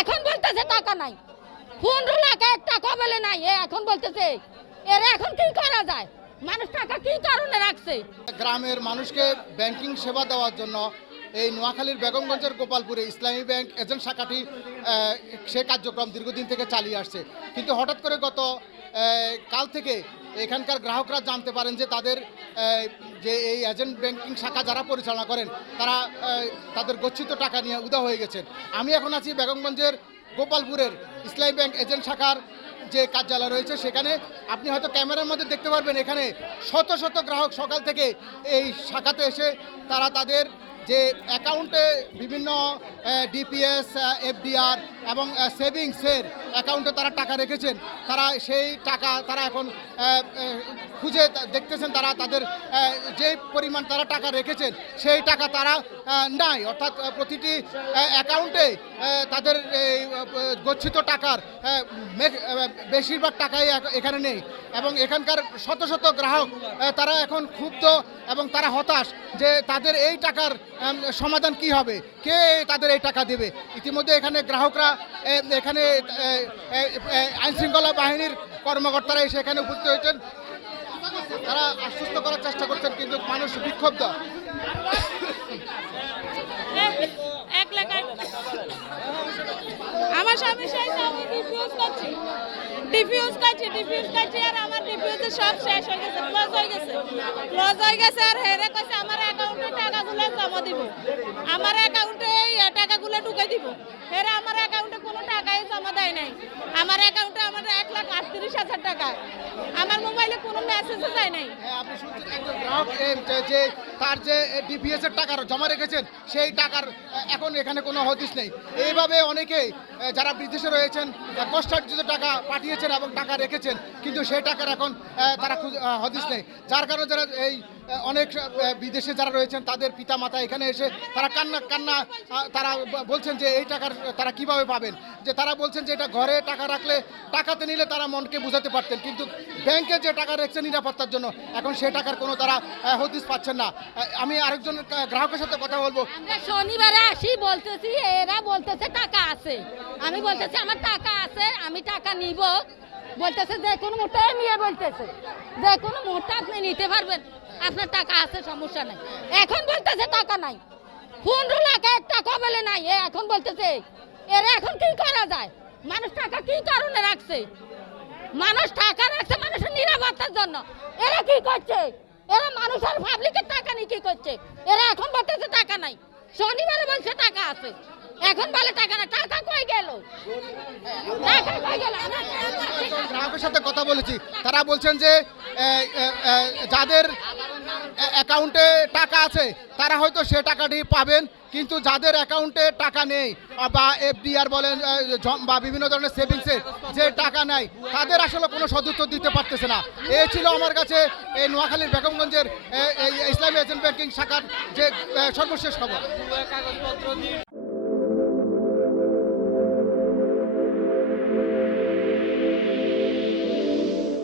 এখন বলতেছে টাকা নাই, 15 লাখ এক টাকা বলে নাই, এখন বলতেছে এর এখন কি করা যায়? মানুষ টাকা কি কারণে রাখছে? গ্রামের মানুষকে ব্যাংকিং সেবা দেওয়ার জন্য এই নোয়াখালীর বেগমগঞ্জের গোপালপুরে ইসলামী ব্যাংক এজেন্ট শাখাটি সে কার্যক্রম দীর্ঘদিন থেকে চালিয়ে আসছে। কিন্তু হঠাৎ করে গত কাল থেকে এখানকার গ্রাহকরা জানতে পারেন যে তাদের যে এই এজেন্ট ব্যাংকিং শাখা যারা পরিচালনা করেন তারা তাদের গচ্ছিত টাকা নিয়ে উদা হয়ে গেছেন। আমি এখন আছি বেগমগঞ্জের গোপালপুরের ইসলামী ব্যাংক এজেন্ট শাখার যে কার্যালয় রয়েছে সেখানে। আপনি হয়তো ক্যামেরার মধ্যে দেখতে পারবেন এখানে শত শত গ্রাহক সকাল থেকে এই শাখাতে এসে তারা তাদের যে অ্যাকাউন্টে বিভিন্ন ডিপিএস, এফডিআর এবং সেভিংসের অ্যাকাউন্টে তারা টাকা রেখেছেন, তারা সেই টাকা তারা এখন খুঁজে দেখতেছেন তারা তাদের যে পরিমাণ তারা টাকা রেখেছেন সেই টাকা তারা নাই। অর্থাৎ প্রতিটি অ্যাকাউন্টে তাদের গচ্ছিত টাকার বেশিরভাগ টাকাই এখানে নেই এবং এখানকার শত শত গ্রাহক তারা এখন ক্ষুব্ধ এবং তারা হতাশ যে তাদের এই টাকার সমাধান কি হবে, কে তাদের এই টাকা দেবে। ইতিমধ্যে এখানে গ্রাহকরা এখানে আইনশৃঙ্খলা বাহিনীর কর্মকর্তারা এসে এখানে উপস্থিত হয়েছেন, তারা আশ্বস্ত করার চেষ্টা করছেন কিন্তু মানুষ বিক্ষুব্ধ। আমার সমস্যা হচ্ছে আমি ডিফিউজ করছি আর আমার ডিফিউজে সব শেষ হয়ে গেছে, ক্লোজ হয়ে গেছে আর হেরে কইছে আমার অ্যাকাউন্টে টাকাগুলো জমা দিব, আমার অ্যাকাউন্টে এই টাকাগুলো ঢুকে দিব। হেরে আমার অ্যাকাউন্টে কোনো টাকাই জমা দেয় নাই, আমার অ্যাকাউন্টে আমার 1,38,000 টাকা, আমার মোবাইলে কোনো মেসেজও যায় নাই। আপনি শুনছেন একজন গ্রাহক যে তার যে ডিপিএস এর টাকা জমা রেখেছেন সেই টাকার এখন এখানে কোনো হদিস নেই। এইভাবে অনেকেই যারা বিদেশে রয়েছেন কষ্টার্জিত টাকা পাঠিয়েছেন এবং টাকা রেখেছেন কিন্তু সেই টাকার এখন তারা হদিস নেই, যার কারণে যারা এই অনেক বিদেশে যারা রয়েছেন তাদের পিতা মাতা এখানে এসে তারা কান্না তারা বলছেন যে এই টাকার তারা কিভাবে পাবেন, যে তারা বলছেন যে এটা ঘরে টাকা রাখলে টাকাতে নিলে তারা মনকে বুঝাতে পারতেন কিন্তু ব্যাংকে যে টাকা রেখেছে নিরাপত্তার জন্য এখন সেই টাকার কোনো তারা হদিস পাচ্ছেন না। আমি আরেকজন গ্রাহকের সাথে কথা বলবো। শনিবারে আসি বলতেছি, এরা বলতেছে টাকা আছে, আমি বলতেছি আমার টাকা আছে, আমি টাকা নিব, বলতেছে যে কোনো মুহূর্তে নিয়ে বলতেছে যে কোনো মুহূর্তে আপনি নিতে পারবেন, আপনার টাকা আছে, সমস্যা নাই। এখন বলতেছে টাকা নাই, 15 লাখ এক টাকা বলে নাই, এখন বলতেছে এর এখন কি করা যায়? মানুষ টাকা কি কারণে রাখছে? মানুষ টাকা রাখছে মানুষের নিরাপত্তার জন্য। এরা কি করছে? এরা মানুষের পাবলিকের টাকা নিয়ে কি করছে? এরা এখন বলতেছে টাকা নাই, শনিবারে বলছে টাকা আছে, এখন বলে টাকা না। টাকা কই গেল? টাকা কই গেল? গ্রাহকের সাথে কথা বলেছি, তারা বলছেন যে যাদের অ্যাকাউন্টে টাকা আছে তারা হয়তো সে টাকাটি পাবেন কিন্তু যাদের অ্যাকাউন্টে টাকা নেই বা এফডিআর বলেন বা বিভিন্ন ধরনের সেভিংসের যে টাকা নাই তাদের আসলে কোনো সদুত্তর দিতে পারতেছে না। এই ছিল আমার কাছে এই নোয়াখালীর বেগমগঞ্জের ইসলামী এজেন্ট ব্যাংকিং শাখার যে সর্বশেষ খবর।